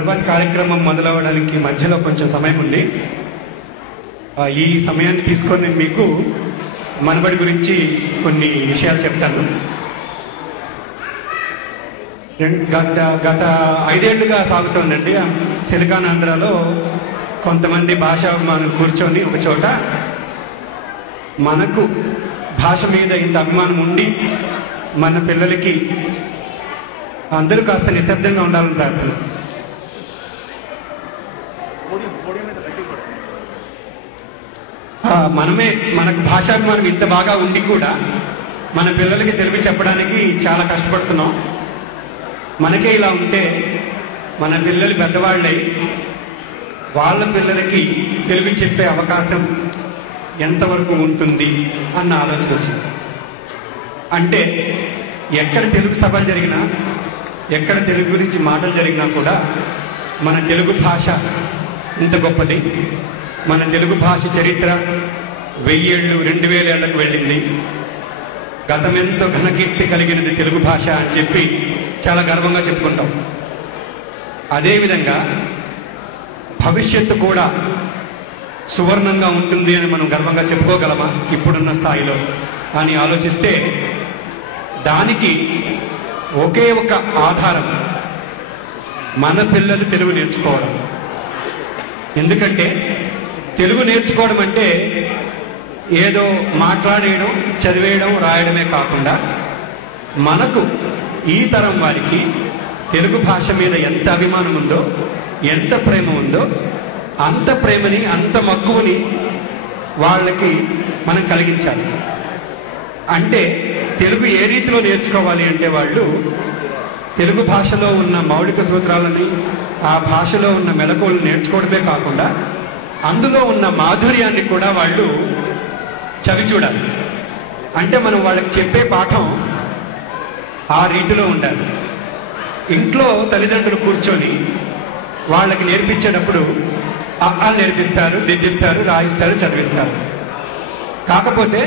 తర్వాత కార్యక్రమం మొదలవడానికి మధ్యలో కొంచెం సమయం ఉంది. ఈ సమయాన్ని తీసుకొని నేను మీకు మనబడి గురించి కొన్ని విషయాలు చెప్తాను. గత 5 ఏళ్లుగా సాగుతోందండి. సిలికాన్ ఆంధ్రాలో కొంతమంది భాషాభిమానులు కూర్చొని ఒక చోట మనకు భాష మీద ఇంత అభిమానం ఉండి మన పిల్లలకి అందరూ కాస్త నిశ్శబ్దంగా ఉండాలని ప్రార్థన. మనకు భాషాభిమానం ఇంత బాగా ఉండి కూడా మన పిల్లలకి తెలుగు చెప్పడానికి చాలా కష్టపడుతున్నాం. మనకే ఇలా ఉంటే మన పిల్లలు పెద్దవాళ్ళై వాళ్ళ పిల్లలకి తెలుగు చెప్పే అవకాశం ఎంతవరకు ఉంటుంది అన్న ఆలోచన వచ్చింది. అంటే ఎక్కడ తెలుగు సభలు జరిగినా, ఎక్కడ తెలుగు గురించి మాటలు జరిగినా కూడా మన తెలుగు భాష ఇంత గొప్పది. మన తెలుగు భాష చరిత్ర 1000 ఏళ్ళు 2000 ఏళ్లకు వెళ్ళింది. గతమెంతో ఘనకీర్తి కలిగినది తెలుగు భాష అని చెప్పి చాలా గర్వంగా చెప్పుకుంటాం. అదేవిధంగా భవిష్యత్తు కూడా సువర్ణంగా ఉంటుంది అని మనం గర్వంగా చెప్పుకోగలమా ఇప్పుడున్న స్థాయిలో అని ఆలోచిస్తే దానికి ఒకే ఒక ఆధారం మన పిల్లలు తెలుగు నేర్చుకోవడం. ఎందుకంటే తెలుగు నేర్చుకోవడం అంటే ఏదో మాట్లాడేయడం, చదివేయడం, రాయడమే కాకుండా మనకు ఈ తరం వారికి తెలుగు భాష మీద ఎంత అభిమానం ఉందో, ఎంత ప్రేమ ఉందో అంత ప్రేమని, అంత మక్కువని వాళ్ళకి మనం కలిగించాలి. అంటే తెలుగు ఏ రీతిలో నేర్చుకోవాలి అంటే వాళ్ళు తెలుగు భాషలో ఉన్న మౌలిక సూత్రాలని, ఆ భాషలో ఉన్న మెలకువలను నేర్చుకోవడమే కాకుండా అందులో ఉన్న మాధుర్యాన్ని కూడా వాళ్ళు చవి చూడాలి. అంటే మనం వాళ్ళకి చెప్పే పాఠం ఆ రీతిలో ఉండాలి. ఇంట్లో తల్లిదండ్రులు కూర్చొని వాళ్ళకి నేర్పించేటప్పుడు అఆలు నేర్పిస్తారు, దిద్దిస్తారు, రాయిస్తారు, చదివిస్తారు. కాకపోతే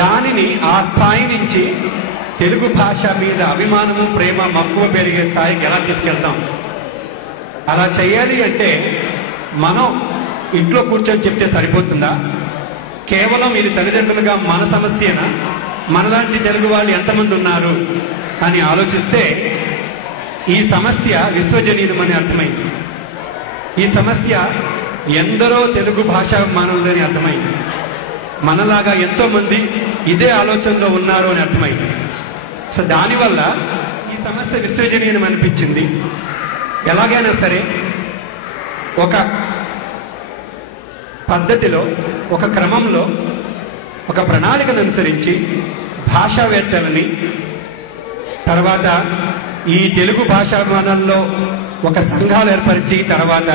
దానిని ఆ స్థాయి నుంచి తెలుగు భాష మీద అభిమానము, ప్రేమ, మక్కువ పెరిగే స్థాయికి ఎలా తీసుకెళ్తాం? అలా చేయాలి అంటే మనం ఇంట్లో కూర్చొని చెప్తే సరిపోతుందా? కేవలం ఇది తల్లిదండ్రులుగా మన సమస్యనా? మనలాంటి తెలుగు వాళ్ళు ఎంతమంది ఉన్నారు అని ఆలోచిస్తే ఈ సమస్య విశ్వజనీయమని అర్థమైంది. ఈ సమస్య ఎందరో తెలుగు భాష మానవులని అర్థమైంది. మనలాగా ఎంతో మంది ఇదే ఆలోచనలో ఉన్నారు అని అర్థమైంది. సో దానివల్ల ఈ సమస్య విశ్వజనీయం అనిపించింది. ఎలాగైనా సరే ఒక పద్ధతిలో, ఒక క్రమంలో, ఒక ప్రణాళికను అనుసరించి భాషావేత్తలని, తర్వాత ఈ తెలుగు భాషాభిమానంలో ఒక సంఘాలు ఏర్పరిచి, తర్వాత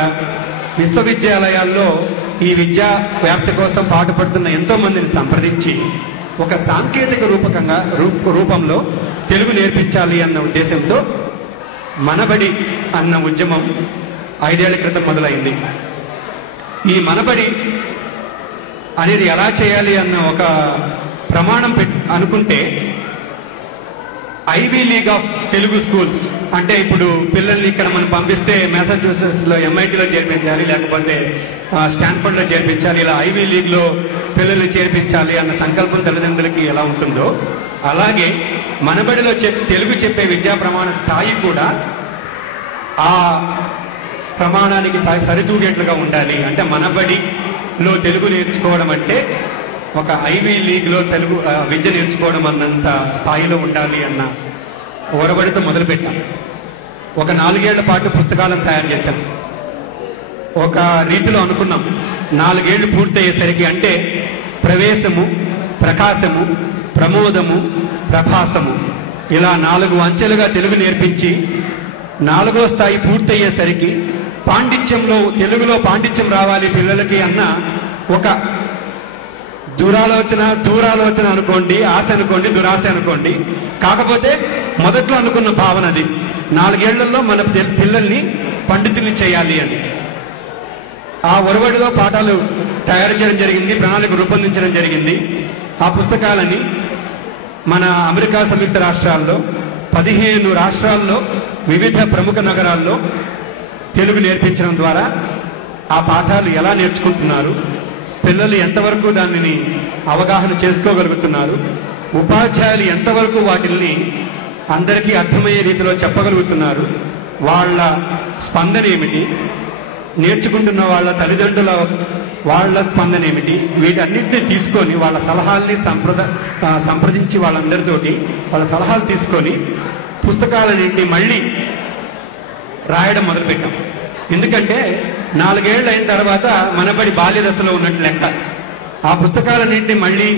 విశ్వవిద్యాలయాల్లో ఈ విద్యా వ్యాప్తి కోసం పాటుపడుతున్న ఎంతో మందిని సంప్రదించి ఒక సాంకేతిక రూపంలో తెలుగు నేర్పించాలి అన్న ఉద్దేశంతో మనబడి అన్న ఉద్యమం 5 ఏళ్ల క్రితం మొదలైంది. ఈ మనబడి అనేది ఎలా చేయాలి అన్న ఒక ప్రమాణం అనుకుంటే ivy league of Telugu schools, అంటే ఇప్పుడు పిల్లల్ని ఇక్కడ మనం పంపిస్తే మ్యాసచ్యూసెట్స్లో MITలో చేర్పించాలి, లేకపోతే స్టాన్ఫర్డ్లో చేర్పించాలి, ఇలా ఐవీ లీగ్లో పిల్లల్ని చేర్పించాలి అన్న సంకల్పం తల్లిదండ్రులకి ఎలా ఉంటుందో అలాగే మనబడిలో తెలుగు చెప్పే విద్యా ప్రమాణ స్థాయి కూడా ఆ ప్రమాణానికి సరితూగేట్లుగా ఉండాలి. అంటే మనబడిలో తెలుగు నేర్చుకోవడం అంటే ఒక ఐవీ లీగ్లో తెలుగు విద్య నేర్చుకోవడం అన్నంత స్థాయిలో ఉండాలి అన్న ఒరబడితో మొదలుపెట్టాం. ఒక 4 ఏళ్ల పాటు పుస్తకాలను తయారు చేశాం. ఒక రీతిలో అనుకున్నాం 4 ఏళ్లు పూర్తయ్యేసరికి, అంటే ప్రవేశము, ప్రకాశము, ప్రమోదము, ప్రభాసము ఇలా 4 అంచెలుగా తెలుగు నేర్పించి 4వ స్థాయి పూర్తయ్యేసరికి తెలుగులో పాండిత్యం రావాలి పిల్లలకి అన్న ఒక దూరాలోచన అనుకోండి, ఆశ అనుకోండి, దురాశ అనుకోండి. కాకపోతే మొదట్లో అనుకున్న భావన అది 4 ఏళ్లలో మన పిల్లల్ని పండితుల్ని చేయాలి అని. ఆ ఒరవడిలో పాఠాలు తయారు చేయడం జరిగింది, ప్రణాళిక రూపొందించడం జరిగింది. ఆ పుస్తకాలని మన అమెరికా సంయుక్త రాష్ట్రాల్లో 15 రాష్ట్రాల్లో వివిధ ప్రముఖ నగరాల్లో తెలుగు నేర్పించడం ద్వారా ఆ పాఠాలు ఎలా నేర్చుకుంటున్నారు, పిల్లలు ఎంతవరకు దానిని అవగాహన చేసుకోగలుగుతున్నారు, ఉపాధ్యాయులు ఎంతవరకు వాటిల్ని అందరికీ అర్థమయ్యే రీతిలో చెప్పగలుగుతున్నారు, వాళ్ళ స్పందన ఏమిటి, నేర్చుకుంటున్న వాళ్ళ తల్లిదండ్రుల వాళ్ళ స్పందన ఏమిటి, వీటన్నిటిని తీసుకొని వాళ్ళ సలహాల్ని సంప్రదించి వాళ్ళందరితోటి వాళ్ళ సలహాలు తీసుకొని పుస్తకాలన్నింటినీ మళ్ళీ రాయడం మొదలుపెట్టాం. ఎందుకంటే 4 ఏళ్ళు అయిన తర్వాత మనబడి బాల్య దశలో ఉన్నట్టు లెక్క. ఆ పుస్తకాలన్నింటినీ మళ్ళీ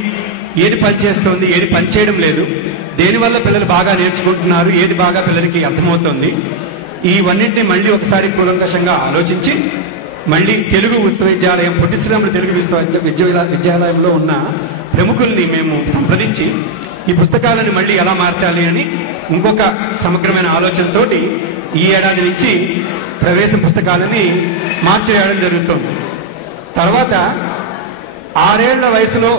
ఏది పనిచేస్తుంది, ఏది పనిచేయడం లేదు, దేనివల్ల పిల్లలు బాగా నేర్చుకుంటున్నారు, ఏది బాగా పిల్లలకి అర్థమవుతుంది, ఇవన్నింటినీ మళ్ళీ ఒకసారి కూలంకషంగా ఆలోచించి మళ్ళీ తెలుగు విశ్వవిద్యాలయం పొట్టి శ్రీరాములు తెలుగు విద్యాలయంలో ఉన్న ప్రముఖుల్ని మేము సంప్రదించి ఈ పుస్తకాలను మళ్ళీ ఎలా మార్చాలి అని ఇంకొక సమగ్రమైన ఆలోచనతోటి ఈ ఏడాది నుంచి ప్రవేశ పుస్తకాలని మార్చివేయడం జరుగుతుంది. తర్వాత 6 ఏళ్ల వయసులో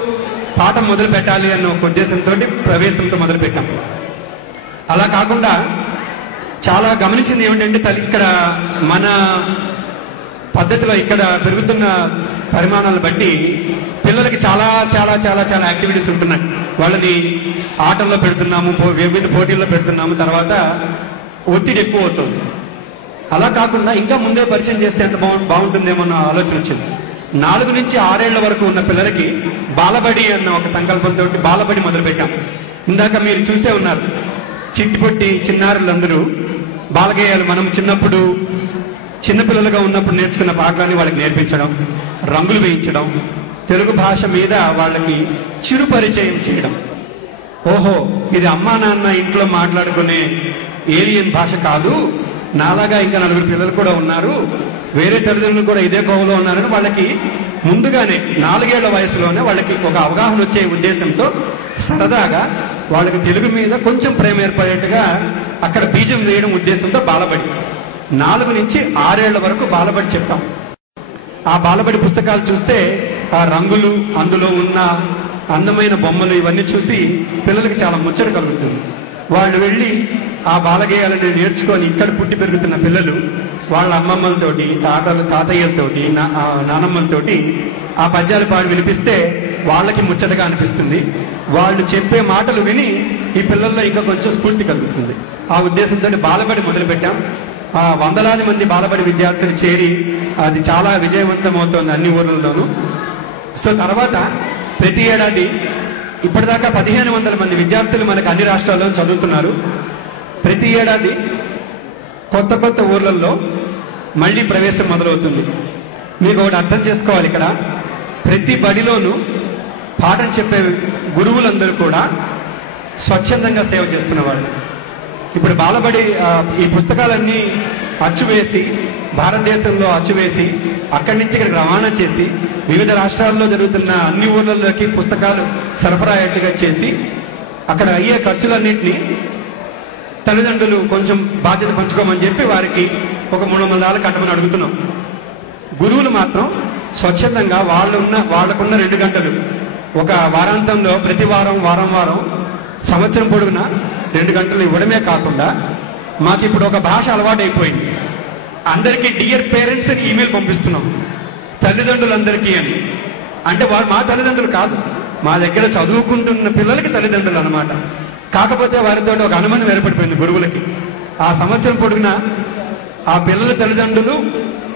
పాఠం మొదలు పెట్టాలి అన్న ఒక ఉద్దేశంతో ప్రవేశంతో మొదలుపెట్టాం. అలా కాకుండా చాలా గమనించింది ఏమిటంటే ఇక్కడ మన పద్ధతిలో ఇక్కడ పెరుగుతున్న పరిమాణాలను బట్టి పిల్లలకి చాలా చాలా చాలా చాలా యాక్టివిటీస్ ఉంటున్నాయి. వాళ్ళని ఆటల్లో పెడుతున్నాము, వివిధ పోటీల్లో పెడుతున్నాము, తర్వాత ఒత్తిడి ఎక్కువ అవుతుంది. అలా కాకుండా ఇంకా ముందే పరిచయం చేస్తే ఎంత బాగుంటుందేమో అన్న ఆలోచన వచ్చింది. 4 నుంచి 6 ఏళ్ల వరకు ఉన్న పిల్లలకి బాలబడి అన్న ఒక సంకల్పంతో బాలబడి మొదలుపెట్టాం. ఇందాక మీరు చూసే ఉన్నారు, చిట్టిపొట్టి చిన్నారులందరూ బాలగేయాలు మనం చిన్నప్పుడు చిన్నపిల్లలుగా ఉన్నప్పుడు నేర్చుకున్న పాటలని వాళ్ళకి నేర్పించడం, రంగులు వేయించడం, తెలుగు భాష మీద వాళ్ళకి చిరు పరిచయం చేయడం. ఓహో, ఇది అమ్మా నాన్న ఇంట్లో మాట్లాడుకునే ఏలియన్ భాష కాదు, నాలాగా ఇంకా 4 పిల్లలు కూడా ఉన్నారు, వేరే తల్లిదండ్రులు కూడా ఇదే కోవలో ఉన్నారని వాళ్ళకి ముందుగానే 4 ఏళ్ల వయసులోనే వాళ్ళకి ఒక అవగాహన వచ్చే ఉద్దేశంతో సరదాగా వాళ్ళకి తెలుగు మీద కొంచెం ప్రేమ ఏర్పడేట్టుగా అక్కడ బీజం వేయడం ఉద్దేశంతో బాలబడి 4 నుంచి 6 ఏళ్ల వరకు బాలబడి చెప్తాం. ఆ బాలబడి పుస్తకాలు చూస్తే ఆ రంగులు, అందులో ఉన్న అందమైన బొమ్మలు ఇవన్నీ చూసి పిల్లలకి చాలా ముచ్చట కలుగుతుంది. వాళ్ళు వెళ్ళి ఆ బాలగేయాలని నేర్చుకొని ఇక్కడ పుట్టి పెరుగుతున్న పిల్లలు వాళ్ళ అమ్మమ్మలతోటి, తాతయ్యలతోటి, నానమ్మలతోటి ఆ పద్యాలు పాడి వినిపిస్తే వాళ్ళకి ముచ్చటగా అనిపిస్తుంది. వాళ్ళు చెప్పే మాటలు విని ఈ పిల్లల్లో ఇంకా కొంచెం స్ఫూర్తి కలుగుతుంది. ఆ ఉద్దేశంతో బాలబడి మొదలుపెట్టాం. వందలాది మంది బాలబడి విద్యార్థులు చేరి అది చాలా విజయవంతం అవుతోంది అన్ని ఊర్లలోనూ. సో తర్వాత ప్రతి ఏడాది ఇప్పటిదాకా 1500 మంది విద్యార్థులు మనకు అన్ని రాష్ట్రాల్లో చదువుతున్నారు. ప్రతి ఏడాది కొత్త కొత్త ఊర్లలో మళ్ళీ ప్రవేశం మొదలవుతుంది. మీకు ఒకటి అర్థం చేసుకోవాలి, ఇక్కడ ప్రతి బడిలోనూ పాఠం చెప్పే గురువులందరూ కూడా స్వచ్ఛందంగా సేవ చేస్తున్న వాళ్ళు. ఇప్పుడు బాలబడి ఈ పుస్తకాలన్నీ అచ్చువేసి భారతదేశంలో అచ్చువేసి అక్కడి నుంచి ఇక్కడికి రవాణా చేసి వివిధ రాష్ట్రాల్లో జరుగుతున్న అన్ని ఊర్లలోకి పుస్తకాలు సరఫరా అయ్యేట్టుగా చేసి అక్కడ అయ్యే ఖర్చులన్నింటినీ తల్లిదండ్రులు కొంచెం బాధ్యత పంచుకోమని చెప్పి వారికి ఒక $300 కట్టమని అడుగుతున్నాం. గురువులు మాత్రం స్వచ్ఛందంగా వాళ్ళకున్న 2 గంటలు ఒక వారాంతంలో ప్రతి వారం సంవత్సరం పొడుగునా 2 గంటలు ఇవ్వడమే కాకుండా మాకు ఇప్పుడు ఒక భాష అలవాటు అయిపోయింది. అందరికీ డియర్ పేరెంట్స్ అని ఈమెయిల్ పంపిస్తున్నాం, తల్లిదండ్రులందరికీ అని. అంటే వారు మా తల్లిదండ్రులు కాదు, మా దగ్గర చదువుకుంటున్న పిల్లలకి తల్లిదండ్రులు అన్నమాట. కాకపోతే వారితో ఒక అనుమానం ఏర్పడిపోయింది గురువులకి. ఆ సంవత్సరం పొడుగునా ఆ పిల్లల తల్లిదండ్రులు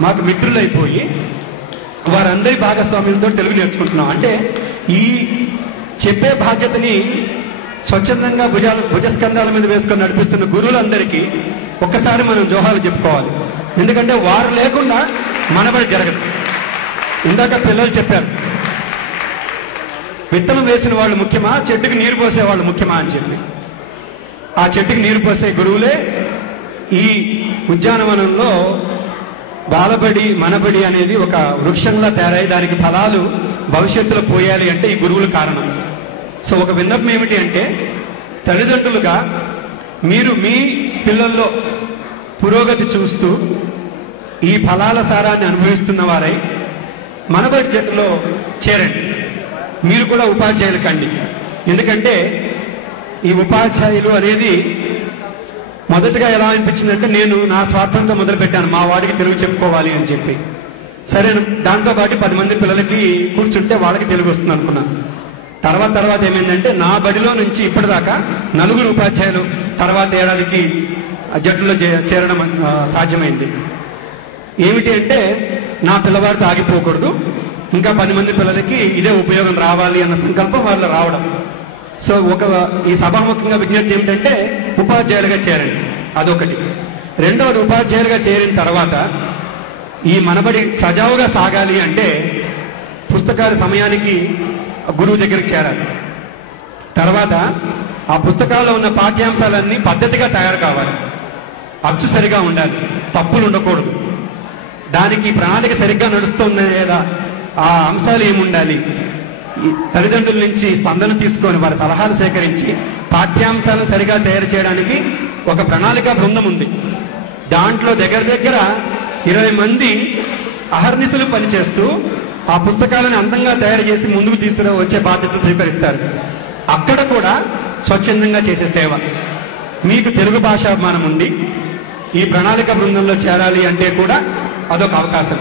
మాకు మిత్రులైపోయి వారందరి భాగస్వామ్యంతో తెలుగు నేర్చుకుంటున్నాం. అంటే ఈ చెప్పే బాధ్యతని స్వచ్ఛందంగా భుజస్కంధాల మీద వేసుకొని నడిపిస్తున్న గురువులందరికీ ఒక్కసారి మనం జోహాలు చెప్పుకోవాలి. ఎందుకంటే వారు లేకుండా మనబడి జరగదు. ఇందాక పిల్లలు చెప్పారు, విత్తనం వేసిన వాళ్ళు ముఖ్యమా, చెట్టుకి నీరు పోసే వాళ్ళు ముఖ్యమా అని చెప్పి. ఆ చెట్టుకి నీరు పోసే గురువులే ఈ ఉద్యానవనంలో బాలబడి మనబడి అనేది ఒక వృక్షంలా తయారై దానికి ఫలాలు భవిష్యత్తులో పోయాలి అంటే ఈ గురువులు కారణం. సో ఒక విన్నపం ఏమిటి అంటే, తల్లిదండ్రులుగా మీరు మీ పిల్లల్లో పురోగతి చూస్తూ ఈ ఫలాల సారాన్ని అనుభవిస్తున్న వారై మనబడి జట్టులో చేరండి. మీరు కూడా ఉపాధ్యాయులు కండి. ఎందుకంటే ఈ ఉపాధ్యాయులు అనేది మొదటగా ఎలా అనిపించిందంటే నేను నా స్వార్థంతో మొదలు పెట్టాను, మా వాడికి తెలుగు చెప్పుకోవాలి అని చెప్పి. సరే, దాంతో పాటు 10 మంది పిల్లలకి కూర్చుంటే వాళ్ళకి తెలుగు వస్తుంది అనుకున్నాను. తర్వాత ఏమైందంటే నా బడిలో నుంచి ఇప్పటిదాకా 4 ఉపాధ్యాయులు తర్వాత ఏడాదికి జట్టులో చేరడం సాధ్యమైంది. ఏమిటి అంటే నా పిల్లవాడితో ఆగిపోకూడదు, ఇంకా 10 మంది పిల్లలకి ఇదే ఉపయోగం రావాలి అన్న సంకల్పం వాళ్ళు రావడం. సో ఈ సభాముఖంగా విజ్ఞప్తి ఏమిటంటే ఉపాధ్యాయులుగా చేరండి, అదొకటి. రెండవది, ఉపాధ్యాయులుగా చేరిన తర్వాత ఈ మనబడి సజావుగా సాగాలి అంటే పుస్తకాల సమయానికి గురువు దగ్గరికి చేరాలి. తర్వాత ఆ పుస్తకాల్లో ఉన్న పాఠ్యాంశాలన్నీ పద్ధతిగా తయారు కావాలి, అచ్చు సరిగా ఉండాలి, తప్పులు ఉండకూడదు, దానికి ప్రణాళిక సరిగ్గా నడుస్తుందా లేదా, ఆ అంశాలు ఏముండాలి, తల్లిదండ్రుల నుంచి స్పందన తీసుకొని వారి సలహాలు సేకరించి పాఠ్యాంశాలను సరిగా తయారు చేయడానికి ఒక ప్రణాళిక బృందం ఉంది. దాంట్లో దగ్గర 20 మంది అహర్నిశలు పనిచేస్తూ ఆ పుస్తకాలను అందంగా తయారు చేసి ముందుకు తీసుకువచ్చే బాధ్యత స్వీకరిస్తారు. అక్కడ కూడా స్వచ్ఛందంగా చేసే సేవ. మీకు తెలుగు భాషాభిమానం ఉండి ఈ ప్రణాళిక బృందంలో చేరాలి అంటే కూడా అదొక అవకాశం.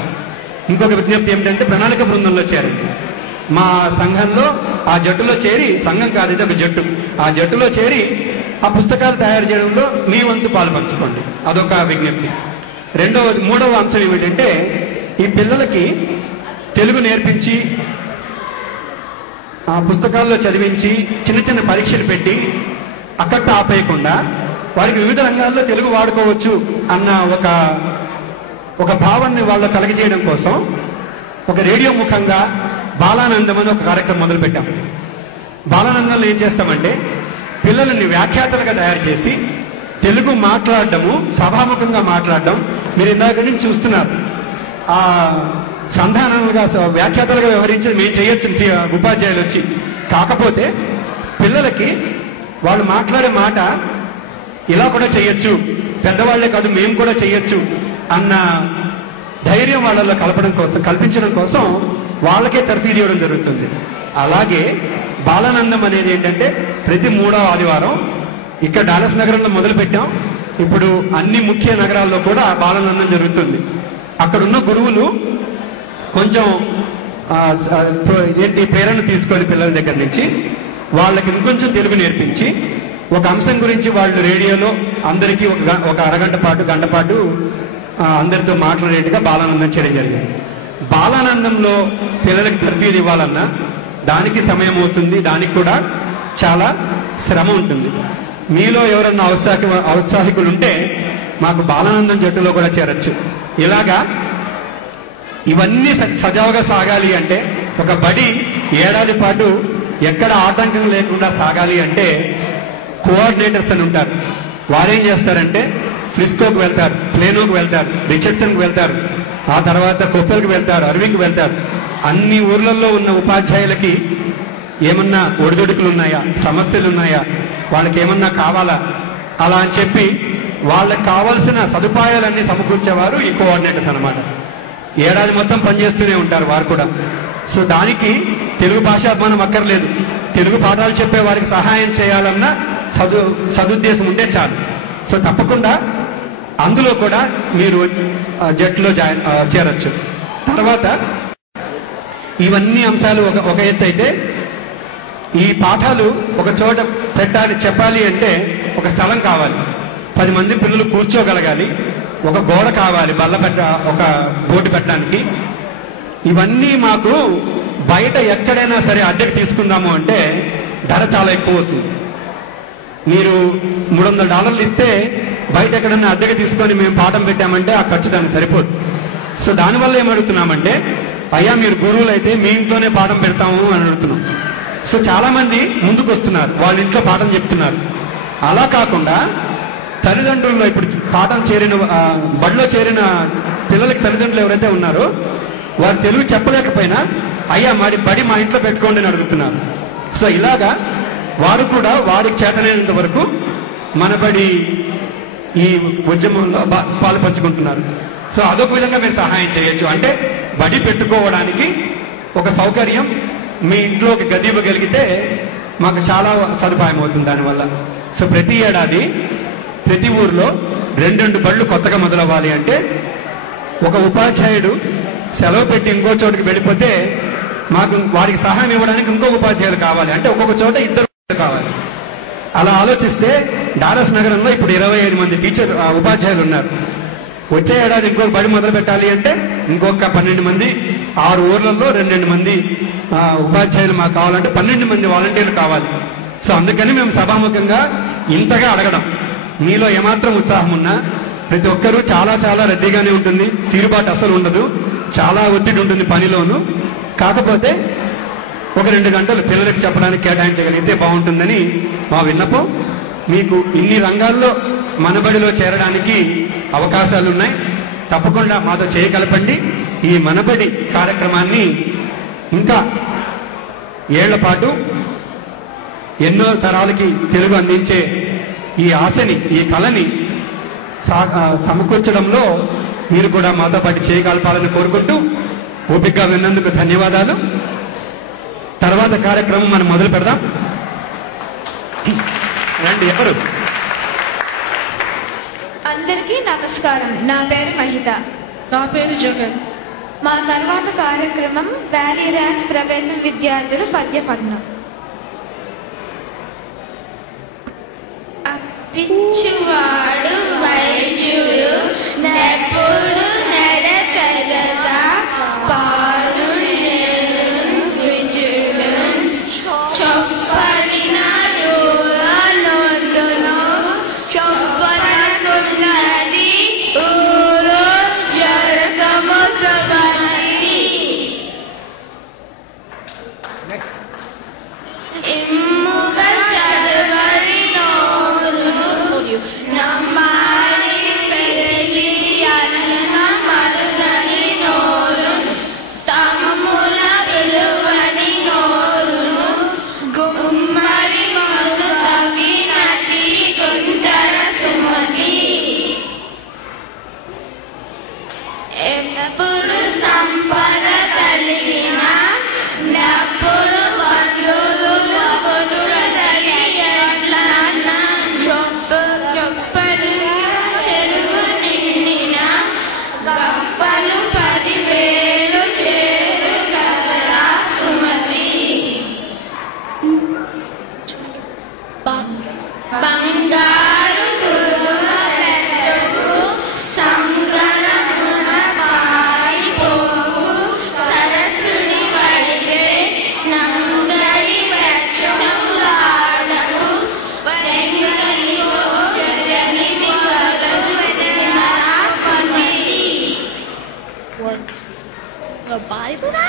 ఇంకొక విజ్ఞప్తి ఏమిటంటే ప్రణాళిక బృందంలో చేరండి. మా సంఘంలో ఆ జట్టులో చేరి, సంఘం కాదు ఇది ఒక జట్టు, ఆ జట్టులో చేరి ఆ పుస్తకాలు తయారు చేయడంలో మీ వంతు పాలు పంచుకోండి, అదొక విజ్ఞప్తి. మూడవ అంశం ఏమిటంటే ఈ పిల్లలకి తెలుగు నేర్పించి ఆ పుస్తకాల్లో చదివించి చిన్న పరీక్షలు పెట్టి అక్కడితో ఆపేయకుండా వారికి వివిధ రంగాల్లో తెలుగు వాడుకోవచ్చు అన్న ఒక భావాన్ని వాళ్ళు కలగజేయడం కోసం ఒక రేడియో ముఖంగా బాలానందం అని ఒక కార్యక్రమం మొదలుపెట్టాం. బాలానందంలో ఏం చేస్తామంటే పిల్లలని వ్యాఖ్యాతలుగా తయారు చేసి తెలుగు మాట్లాడటము, సభాముఖంగా మాట్లాడడం మీరు ఇందాక నుంచి చూస్తున్నారు. ఆ సంధానాలుగా వ్యాఖ్యాతలుగా వ్యవహరించేది మేము చేయొచ్చు ఉపాధ్యాయులు వచ్చి. కాకపోతే పిల్లలకి వాళ్ళు మాట్లాడే మాట ఇలా కూడా చేయొచ్చు, పెద్దవాళ్లే కాదు మేము కూడా చేయొచ్చు అన్న ధైర్యం వాళ్ళలో కల్పించడం కోసం వాళ్ళకే తర్ఫీదు ఇవ్వడం జరుగుతుంది. అలాగే బాలానందం అనేది ఏంటంటే ప్రతి 3వ ఆదివారం ఇక్కడ డాలస్ నగరంలో మొదలు పెట్టాం. ఇప్పుడు అన్ని ముఖ్య నగరాల్లో కూడా బాలానందం జరుగుతుంది. అక్కడున్న గురువులు కొంచెం ప్రేరణ తీసుకొని పిల్లల దగ్గర నుంచి వాళ్ళకి ఇంకొంచెం తెలుగు నేర్పించి ఒక అంశం గురించి వాళ్ళు రేడియోలో అందరికీ ఒక అరగంట పాటు గంట పాటు అందరితో మాట్లాడేట్టుగా బాలానందం చేయడం జరిగింది. బాలానందంలో పిల్లలకి తర్ఫీదు ఇవ్వాలన్నా దానికి సమయం అవుతుంది, దానికి కూడా చాలా శ్రమ ఉంటుంది. మీలో ఎవరన్నా ఔత్సాహికులు ఉంటే మాకు బాలానందం జట్టులో కూడా చేరొచ్చు. ఇలాగా ఇవన్నీ సజావుగా సాగాలి అంటే ఒక బడి ఏడాది పాటు ఎక్కడ ఆటంకం లేకుండా సాగాలి అంటే కోఆర్డినేటర్స్ అని ఉంటారు. వారేం చేస్తారంటే ఫ్రిస్కోకి వెళ్తారు, ప్లేనోకి వెళ్తారు, రిచర్డ్సన్కి వెళ్తారు, ఆ తర్వాత కొప్పెల్కి వెళ్తారు, అరవికి వెళ్తారు. అన్ని ఊర్లలో ఉన్న ఉపాధ్యాయులకి ఏమన్నా ఒడిదుడుకులు ఉన్నాయా, సమస్యలు ఉన్నాయా, వాళ్ళకి ఏమన్నా కావాలా, అలా అని చెప్పి వాళ్ళకి కావాల్సిన సదుపాయాలన్నీ సమకూర్చేవారు ఈ కోఆర్డినేటర్స్ అన్నమాట. ఏడాది మొత్తం పనిచేస్తూనే ఉంటారు వారు కూడా. సో దానికి తెలుగు భాషాభిమానం అక్కర్లేదు, తెలుగు పాఠాలు చెప్పే వారికి సహాయం చేయాలన్న సదుద్దేశం ఉంటే చాలు. సో తప్పకుండా అందులో కూడా మీరు జట్టులో చేరొచ్చు. తర్వాత ఇవన్నీ అంశాలు ఒక ఎత్తు అయితే ఈ పాఠాలు ఒక చోట చెప్పాలి అంటే ఒక స్థలం కావాలి, 10 మంది పిల్లలు కూర్చోగలగాలి, ఒక గోడ కావాలి, ఒక బోర్డు పెట్టడానికి. ఇవన్నీ మాకు బయట ఎక్కడైనా సరే అద్దెకు తీసుకుందాము అంటే ధర చాలా ఎక్కువ అవుతుంది. మీరు $300 ఇస్తే బయట ఎక్కడన్నా అద్దెకు తీసుకొని మేము పాఠం పెట్టామంటే ఆ ఖర్చు దానికి సరిపోదు. సో దానివల్ల ఏమడుగుతున్నామంటే అయ్యా మీరు గురువులు అయితే మీ ఇంట్లోనే పాఠం పెడతాము అని అడుగుతున్నాం. సో చాలా మంది ముందుకు వస్తున్నారు, వాళ్ళ ఇంట్లో పాఠం చెప్తున్నారు. అలా కాకుండా తల్లిదండ్రుల్లో ఇప్పుడు పాఠం బడిలో చేరిన పిల్లలకి తల్లిదండ్రులు ఎవరైతే ఉన్నారో వారు తెలుగు చెప్పలేకపోయినా అయ్యా బడి మా ఇంట్లో పెట్టుకోండి అని అడుగుతున్నారు. సో ఇలాగా వారు కూడా వారికి చేతనైనంత వరకు మన బడి ఈ ఉద్యమంలో పాలు పంచుకుంటున్నారు. సో అదొక విధంగా మీరు సహాయం చేయొచ్చు. అంటే బడి పెట్టుకోవడానికి ఒక సౌకర్యం మీ ఇంట్లో ఒక గది ఇవ్వగలిగితే మాకు చాలా సదుపాయం అవుతుంది దానివల్ల. సో ప్రతి ఏడాది ప్రతి ఊర్లో 2 బళ్ళు కొత్తగా మొదలవ్వాలి అంటే ఒక ఉపాధ్యాయుడు సెలవు పెట్టి ఇంకో చోటుకి వెళ్ళిపోతే మాకు వారికి సహాయం ఇవ్వడానికి ఇంకొక ఉపాధ్యాయులు కావాలి, అంటే ఒక్కొక్క చోట 2 కావాలి. అలా ఆలోచిస్తే డాలస్ నగరంలో ఇప్పుడు 25 మంది ఉపాధ్యాయులు ఉన్నారు. వచ్చే ఏడాది ఇంకొక బడి మొదలు పెట్టాలి అంటే ఇంకొక 12 మంది, 6 ఊర్లలో 2 మంది ఉపాధ్యాయులు మాకు కావాలంటే 12 మంది వాలంటీర్లు కావాలి. సో అందుకని మేము సభాముఖంగా ఇంతగా అడగడం. మీలో ఏమాత్రం ఉత్సాహం ఉన్నా ప్రతి ఒక్కరూ చాలా చాలా రద్దీగానే ఉంటుంది, తీరుబాటు అసలు ఉండదు, చాలా ఒత్తిడి ఉంటుంది పనిలోను. కాకపోతే ఒక 2 గంటలు పిల్లలకు చెప్పడానికి కేటాయించగలిగితే బాగుంటుందని మా విన్నపం. మీకు ఇన్ని రంగాల్లో మనబడిలో చేరడానికి అవకాశాలు ఉన్నాయి. తప్పకుండా మాతో చేయగలపండి. ఈ మనబడి కార్యక్రమాన్ని ఇంకా ఏళ్ల పాటు ఎన్నో తరాలకి తెలుగు అందించే ఈ ఆశని, ఈ కళని సమకూర్చడంలో మీరు కూడా మాతో పాటు చేయగలపాలని కోరుకుంటూ ఓపికగా విన్నందుకు ధన్యవాదాలు. తర్వాత కార్యక్రమం మనం మొదలు పెడదాం. రండి ఎవరు. అందరికీ నమస్కారం. నా పేరు మహిత. నా పేరు జగన్. మా తర్వాత కార్యక్రమం వ్యాలీ ర్యాంక్ ప్రవేశం విద్యార్థులు పద్యపట్నం. అప్పించువాడు వైద్యుడు నెప్పుడు నడకలగా పాడు విజుడు చొప్పడిన నోటును చొప్పనకున్నది ఊరు జరగము సుగంధి ఇమ్ముగా చదవరి నమ్మారి పెరిగి అన్న మరుదని నోరు తమ్ముల విలువని నోరును గుమ్మరి మను తగినది గుంటర సుమతి ఎప్పుడు సంపద కలిగిన నప్పుడు బంధువులు చెరువు నిండిన గప్పలు 10,000 చేరు కదరా సుమతి బంగారు గురుల పెద్దకు సంగరమున పారిపోవు సరస్సుని వడిగే నంగడి వెచ్చములాడకు వెంగలి గజని మిగలదు వెదనరా సుమతి బాయిపురా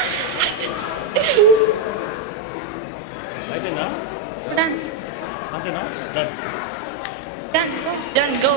Done. Done. Go.